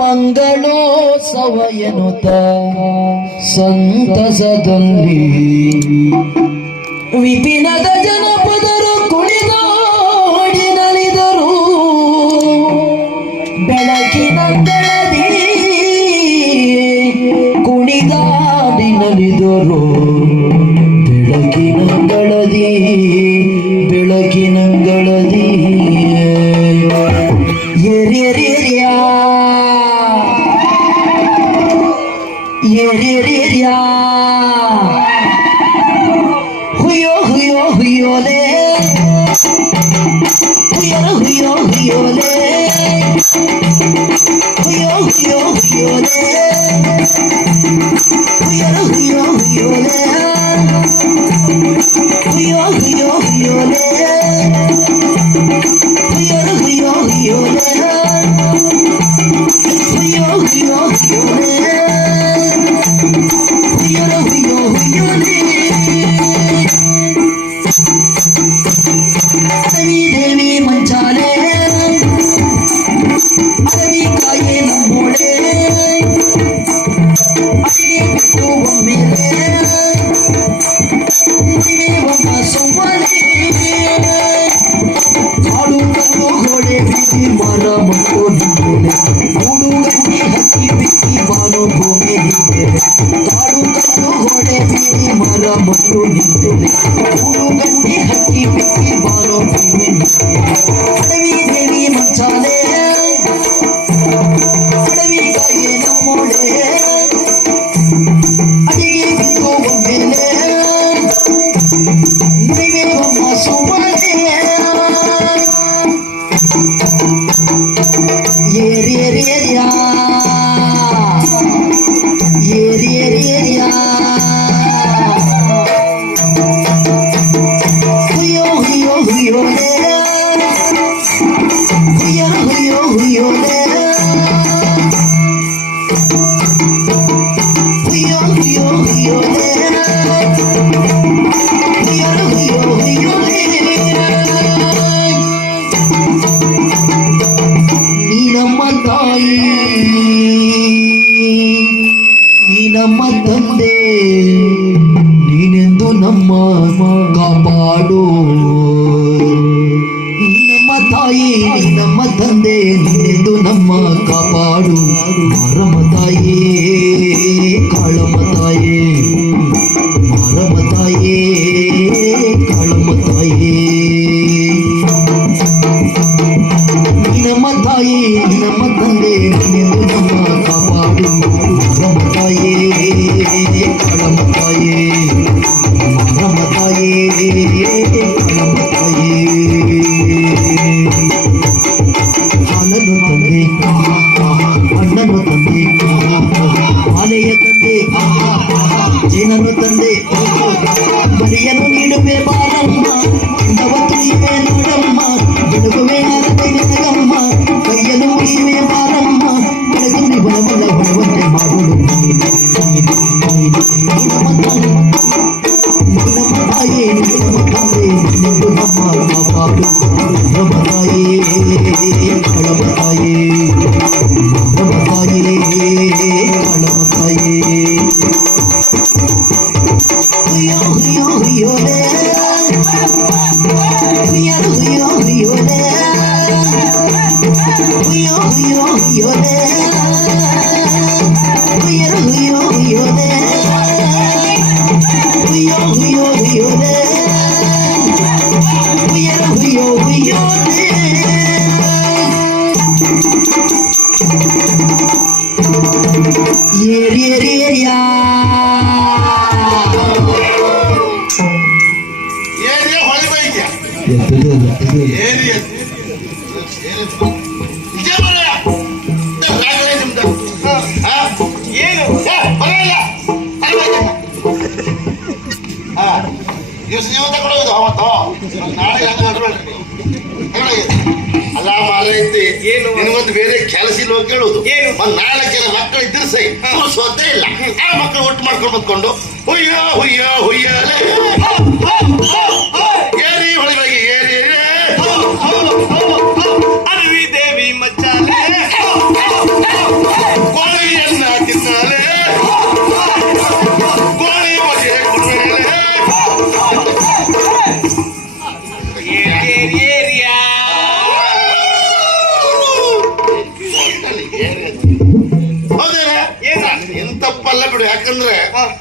ಮಂಗಳೋ ಎನ್ನುತ್ತ ಸಂತಸದಲ್ಲಿ ವಿಪಿನದ ಜನ ri ri ria huyo huyo huyo le huyo huyo huyo le huyo huyo huyo le труден ತಾಯಿ ನಮ್ಮ ತಂದೆ ನಿನ್ನೆಂದು ನಮ್ಮ ಕಾಪಾಡು ಮಾರಮ್ಮ ತಾಯೇ ಕಾಳಮ್ಮ ತಾಯೇ ಮಾರಮ್ಮ ತಾಯೇ ಕಾಳಮ್ಮ ತಾಯೇ ನಮ್ಮ ತಾಯಿ ನಮ್ಮ ತಂದೆ ನಿನ್ನೆಂದು ನಮ್ಮ ఈయనను తండ్రి మరియను నీడు బాలమ్మ ఇంతవరకు your name. ಅಲ್ಲ ಮಾರೈತಿ ನಿನಗೊಂದು ಬೇರೆ ಕೆಲಸ ಇಲ್ವ ಕೇಳುದು ಒಂದ್ ನಾಳೆ ಜನ ಮಕ್ಕಳು ಇದ್ರೆ ಸೈ ಸೋತೇ ಇಲ್ಲ. ಆ ಮಕ್ಕಳು ಒಟ್ಟು ಮಾಡ್ಕೊಂಡು ಬಂದ್ಕೊಂಡು ಹುಯ್ಯ ಹುಯ್ಯ ಹುಯ್ಯ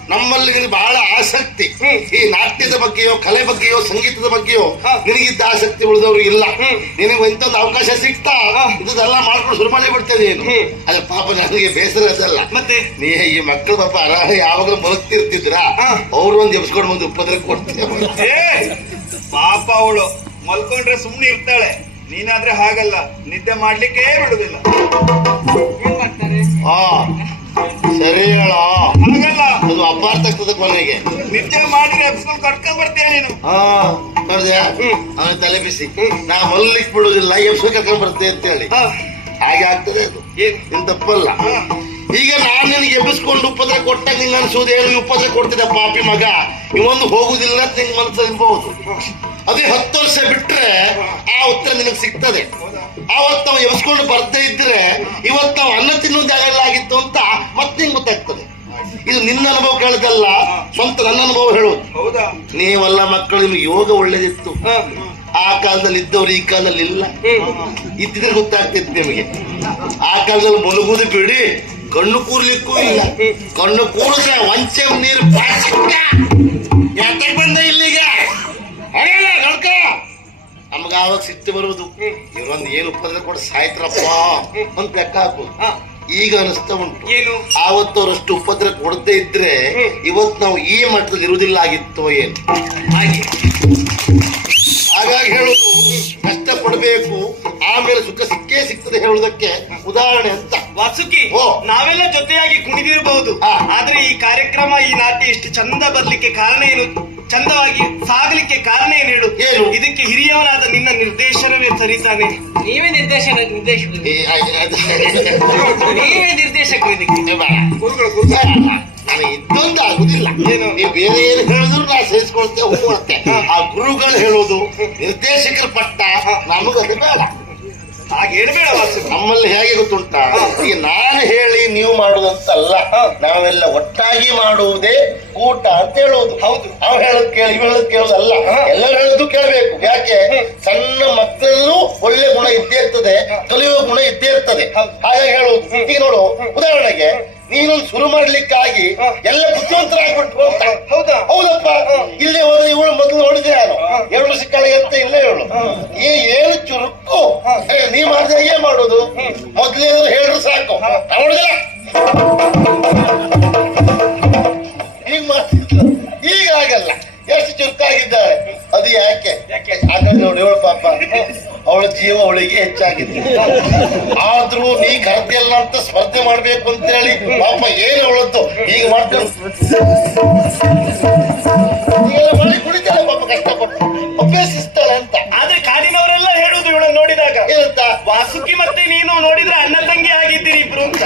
ನಮ್ಮಲ್ಲಿ ನಿನಗೆ ಬಹಳ ಆಸಕ್ತಿ. ಈ ನಾಟ್ಯದ ಬಗ್ಗೆಯೋ ಕಲೆ ಬಗ್ಗೆಯೋ ಸಂಗೀತದ ಬಗ್ಗೆಯೋ. ನಿನಗಿದ್ದ ಆಸಕ್ತಿ ಉಳಿದವರು ಇಲ್ಲ. ನಿನಗೆ ಇಂಥದ್ದು ಅವಕಾಶ ಸಿಗ್ತಾ. ಇದೆಲ್ಲ ಮಾಡ್ಕೊಂಡು ಶುರು ಮಾಡಿ ಬಿಡ್ತೇನೆ ನೀನು. ಅದೇ ಅಲ್ಲ ಪಾಪ ನನಗೆ ಬೇಸರ ಅದಲ್ಲ. ಮತ್ತೆ? ನೀ ಈ ಮಕ್ಕಳು ಪಾಪ ಅರಾಹ ಯಾವಾಗಲೂ ಮಲಗ್ತಿರ್ತಿದ್ರ. ಅವ್ರು ಒಂದ್ ಎಬ್ಸ್ಕೊಂಡು ಬಂದು ಉಪದ್ರ ಕೊಡ್ತೇವೆ. ಏ! ಪಾಪ ಅವಳು. ಮಲ್ಕೊಂಡ್ರೆ ಸುಮ್ಮನೆ ಇರ್ತಾಳೆ. ನೀನಾದ್ರೆ ಹಾಗಲ್ಲ. ನಿದ್ದೆ ಮಾಡ್ಲಿಕ್ಕೆ ಬಿಡುದಿಲ್ಲ. ಹಾ. ಸರಿ ಹೇಳ. ಅದು ಅಪಾರ್ಥ ಆಗ್ತದೆ ಕೊನೆಗೆ. ನಿದ್ದೆ ಮಾಡಿದ್ರೆ ಎಬ್ಸ್ಕೊಂಡು ಕಟ್ಕೊಂಡ್ ಬರ್ತೀಯ ನೀನು? ಹಾ ನೋಡಿದ್ಯಾ ಅವನ ತಲೆ ಬಿಸಿ. ನಾ ಮಲ್ಲಿಕ್ ಬಿಡುದಿಲ್ಲ ಎಬ್ಸ್ಕೊಂಡು ಕರ್ಕೊಂಡ್ ಬರ್ತೇನೆ ಅಂತ ಹೇಳಿ ಹಾಗೆ ಆಗ್ತದೆ ಅದು. ಏನ್? ತಪ್ಪಲ್ಲ. ಈಗ ನಾನ್ ನಿನಗೆ ಎಬ್ಬಿಸ್ಕೊಂಡು ಉಪದ್ರ ಕೊಟ್ಟಾಗ ನಿಂಗೆ ಅನ್ಸೋದು ಏನು? ಉಪದ್ರ ಕೊಡ್ತಿದ್ದ ಪಾಪಿ ಮಗ. ಇವೊಂದು ಹೋಗುದಿಲ್ಲ ಅಂತ ನಿಂಗೆ ಮನಸ್ಸು ಅನ್ಬಹುದು ಅದೇ ಹತ್ತು ವರ್ಷ ಬಿಟ್ರೆ ಆ ಉತ್ತರ ನಿನಗೆ ಸಿಗ್ತದೆ. ಆವತ್ತು ನಾವು ಎಬ್ಸ್ಕೊಂಡು ಬರ್ದೇ ಇದ್ರೆ ಇವತ್ತು ನಾವು ಅನ್ನ ತಿನ್ನೋ ಜಾಗ ಎಲ್ಲ ಆಗಿತ್ತು ಅಂತ ಮತ್ತೆ ನಿಂಗೆ ಗೊತ್ತಾಗ್ತದೆ. ಇದು ನಿನ್ನ ಅನುಭವ ಕೇಳದಲ್ಲ ಸ್ವಂತ ನನ್ನ ಅನುಭವ ಹೇಳೋದು ನೀವಲ್ಲ ಮಕ್ಕಳು ನಿಮ್ಗೆ ಯೋಗ ಒಳ್ಳೇದಿತ್ತು. ಆ ಕಾಲದಲ್ಲಿ ಇದ್ದವ್ರು ಈ ಕಾಲದಲ್ಲಿ ಇಲ್ಲ. ಇದ್ದಿದ್ರೆ ಗೊತ್ತಾಗ್ತಿತ್ತು ನಿಮಗೆ. ಆ ಕಾಲದಲ್ಲಿ ಮಲಗುದು ಬಿಡಿ ಕಣ್ಣು ಕೂರ್ಲಿಕ್ಕೂ ಇಲ್ಲ. ಕಣ್ಣು ಕೂರಿದ್ರೆ ಒಂಚೆ ನೀರು ಯಾತಕ್ ಬಂದ ಇಲ್ಲಿಗೆ? ನಮ್ಗ ಆವಾಗ ಸಿಟ್ಟು ಬರುವುದು. ಇವರೊಂದು ಏನು ಉಪದ್ರ ಕೊಡ ಸಾಯ್ತ್ರಪ್ಪ ಅಂತ ಲೆಕ್ಕ ಹಾಕು. ಈಗ ಅನಿಸ್ತಾ ಉಂಟು. ಏನು? ಆವತ್ತು ಅವರಷ್ಟು ಉಪದ್ರ ಕೊಡದೇ ಇದ್ರೆ ಇವತ್ತು ನಾವು ಈ ಮಟ್ಟದಲ್ಲಿ ಇರುವುದಿಲ್ಲ ಆಗಿತ್ತೋ ಏನು? ಹಾಗೆ. ಹಾಗಾಗಿ ಹೇಳುದು ಕಷ್ಟ ಪಡಬೇಕು ಆಮೇಲೆ ಸುಖ ಸಿಕ್ಕೇ ಸಿಗ್ತದೆ ಹೇಳುವುದಕ್ಕೆ ಉದಾಹರಣೆ ಅಂತ. ವಾಸುಕಿ ಓ. ನಾವೆಲ್ಲ ಜೊತೆಯಾಗಿ ಕುಣಿದಿರಬಹುದು. ಆದ್ರೆ ಈ ಕಾರ್ಯಕ್ರಮ ಈ ನಾಟ್ಯ ಇಷ್ಟು ಚಂದ ಬರ್ಲಿಕ್ಕೆ ಕಾರಣ ಏನು? ಚಂದವಾಗಿ ಸಾಗಲಿಕ್ಕೆ ಕಾರಣ ಏನು ಹೇಳು? ಏನು? ಇದಕ್ಕೆ ಹಿರಿಯವನಾದ ನಿನ್ನ ನಿರ್ದೇಶನವೇ ಸರಿತಾನೆ ನೀವೇ ನಿರ್ದೇಶನ ಅದು- ನೀವೇ ನಿರ್ದೇಶಕರು ಇದಕ್ಕೆ. ಏ, ಬೇಡ. ನನಗೆ ಇದೊಂದು ಆಗುದಿಲ್ಲ. ಏನು? ನೀವು ಬೇರೆ ಏನು ಹೇಳಿದ್ರು ನಾ ಸಹಿಸ್ಕೊಳ್ತೇವೆ ಹೋಗ್ಕೊಳ್ತೆ ಆ ಗುರುಗಳು ಹೇಳೋದು ನಿರ್ದೇಶಕರ ಪಟ್ಟ ನಮಗದು ಬೇಡ. ಹಾಗೆ ಹೇಳ್ಬೇಡ ನಮ್ಮಲ್ಲಿ ಹೇಗೆ ಗೊತ್ತುಂಟ? ಈಗ ನಾನು ಹೇಳಿ ನೀವು ಮಾಡುವಂತಲ್ಲ ನಾವೆಲ್ಲ ಒಟ್ಟಾಗಿ ಮಾಡುವುದೇ ಊಟ ಅಂತ ಹೇಳುವುದು. ಹೌದು. ಅವ್ ಹೇಳೋದು ಕೇಳಿ ಇವ್ ಹೇಳೋದ್ ಕೇಳೋದಲ್ಲ. ಎಲ್ಲರೂ ಹೇಳೋದು ಕೇಳಬೇಕು. ಯಾಕೆ? ಸಣ್ಣ ಮಕ್ಕಳಲ್ಲೂ ಒಳ್ಳೆ ಗುಣ ಇದ್ದೇ ಇರ್ತದೆ ಕಲಿಯುವ ಗುಣ ಇದ್ದೇ ಇರ್ತದೆ. ಹಾಗೆ ಹೇಳುವುದು. ಈಗ ನೋಡು ಉದಾಹರಣೆಗೆ ನೀನು ಶುರು ಮಾಡ್ಲಿಕ್ಕಾಗಿ ಎಲ್ಲ ಬುದ್ಧಿವಂತರಾಗ್ಬಿಟ್ಟು ಹೌದಾ? ಹೌದಪ್ಪ. ಇಲ್ಲೇ ಮಾಡಿದ? ಮೊದ್ಲೇನಾದ್ರು ಹೇಳ್ರು ಸಾಕು. ನೋಡಿದಿಲ್ಲ ಈಗ ಮಾಡ್ತಿದ್ಲು ಈಗ ಆಗಲ್ಲ ಎಷ್ಟು ಚುರುಕಾಗಿದ್ದಾರೆ. ಅದು ಯಾಕೆ? ಯಾಕೆ? ನೋಡಿ ಅವಳು ಪಾಪ. ಅವಳ ಜೀವ ಅವಳಿಗೆ ಹೆಚ್ಚಾಗಿದೆ. ಆದ್ರೂ ನೀ ಕರ್ದಿಲ್ಲ ಅಂತ ಸ್ಪರ್ಧೆ ಮಾಡ್ಬೇಕು ಅಂತ ಹೇಳಿ ಪಾಪ ಏನು ಅವಳದ್ದು? ಈಗ ಈಗೆಲ್ಲ ಮಾಡಿ ಕುಡಿತಾಳೆ ಪಾಪ ಕಷ್ಟಪಟ್ಟು? ಅಭ್ಯಸಿಸ್ತಾಳೆ ಅಂತ. ವಾಸುಕಿ ಮತ್ತೆ ನೀನು ನೋಡಿದ್ರೆ ಅಣ್ಣ ತಂಗಿ ಆಗಿದ್ದೀರಿ ಇಬ್ರು ಅಂತ.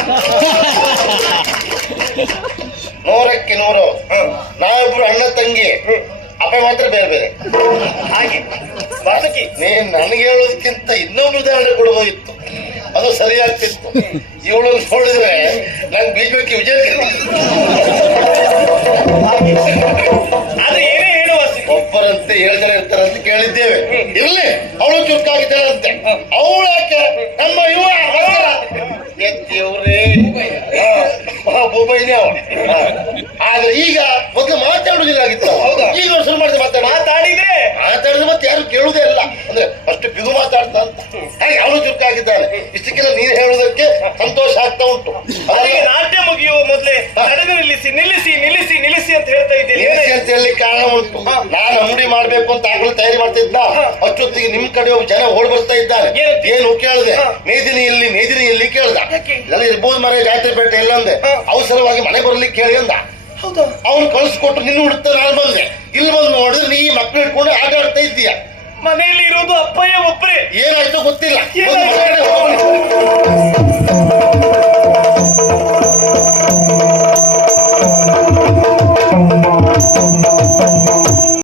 ನೂರಕ್ಕೆ ನೂರು. ನಾವಿಬ್ರು ಅಣ್ಣ ತಂಗಿ. ಅಪ್ಪ ಮಾತ್ರ ಬೇರೆ ಬೇರೆ. ಹಾಗೆ. ವಾಸುಕಿ. ನೀ ನನಗೆ ಹೇಳೋದಕ್ಕಿಂತ ಇನ್ನೊಂದು ಉದಾಹರಣೆ ಕೊಡಬಹುದಿತ್ತು ಅದು ಸರಿಯಾಗ್ತಿತ್ತು. ಇವಳು ನೋಡಿದ್ರೆ ನಂಗೆ ಬೀಜಕ್ಕೆ ವಿಜಯ ಆದ್ರೆ ಏನೇ ಹೇಳುವ ಒಬ್ಬರಂತೆ ಹೇಳ್ತಾರೆ ಜನ ಇರ್ತಾರೆ ಅಂತ ಕೇಳಿದ್ದೇವೆ. ಇರ್ಲಿ ಅವಳು ಚುರುಕಾಗಿದ್ದಾಳಂತೆ. ಅವಳು ಅವ ಆದ್ರೆ ಈಗ ಮೊದಲು ಮಾತಾಡುದಿಲ್ಲ ಆಗಿತ್ತು. ಈಗ ಶುರು ಮಾಡಿದ್ರೆ ಮತ್ತೆ ಮಾತಾಡಿದ್ರೆ ಮಾತಾಡಿದ್ರೆ ಮತ್ತೆ ಯಾರು ಕೇಳುವುದೇ ಇಲ್ಲ. ಅಂದ್ರೆ ಅಷ್ಟು ಬಿಗು ಮಾತಾಡ್ತಾ ಅಂತ. ಹಾಗೆ ಅವನು ಚುರುಕಾಗಿದ್ದಾನೆ. ಇಷ್ಟಕ್ಕೆಲ್ಲ ನೀನು ಹೇಳುವುದಕ್ಕೆ ಸಂತೋಷ ಆಗ್ತಾ ಉಂಟು. ನಾಟ್ಯ ಮುಗಿಯುವ ಮೊದಲೇ ನಿಲ್ಲಿಸಿ ನಿಲ್ಲಿಸಿ ನಿಲ್ಲಿಸಿ ನಿಲ್ಲಿಸಿ ಅಂತ ಹೇಳ್ತಾ ಹೇಳಿ ಕಾರಣ ನಾನು ಅಂಗಡಿ ಮಾಡ್ಬೇಕು ಅಂತ ಆಗಲು ತಯಾರಿ ಮಾಡ್ತಿದ್ದ. ಅಷ್ಟೊತ್ತಿಗೆ ನಿಮ್ ಕಡೆ ಒಬ್ಬ ಜನ ಓಡ್ ಬರ್ತಾ ಇದ್ದಾರೆ. ಏನು? ಕೇಳಿದೆ? ನೇದಿನಿ ಮೇದಿನಿ ಇಲ್ಲಿ ಮೇದಿನಿ ಇಲ್ಲಿ ಕೇಳ್ದ? ಎಲ್ಲ ಇರ್ಬೋದು ಮರ ಜಾತ್ರೆ ಪೇಟೆ ಇಲ್ಲ ಅಂದೆ. ಅವಸರವಾಗಿ ಮನೆ ಬರ್ಲಿಕ್ಕೆ ಕೇಳಿ ಅಂದ. ಅವ್ನು ಕಳ್ಸಿಕೊಟ್ಟು ನಿನ್ನ ಹುಡುಕ್ತಾ ನಾನು ಬಂದೆ. ಇಲ್ಲಿ ಬಂದು ನೋಡಿದ್ರೆ ನೀ ಮಕ್ಳು ಇಟ್ಕೊಂಡು ಆಟ ಆಡ್ತಾ ಇದ್ದೀಯ. ಮನೆಯಲ್ಲಿ ಇರೋದು ಅಪ್ಪಯ್ಯ ಒಬ್ಬರೇ ಏನಾಯ್ತು ಗೊತ್ತಿಲ್ಲ.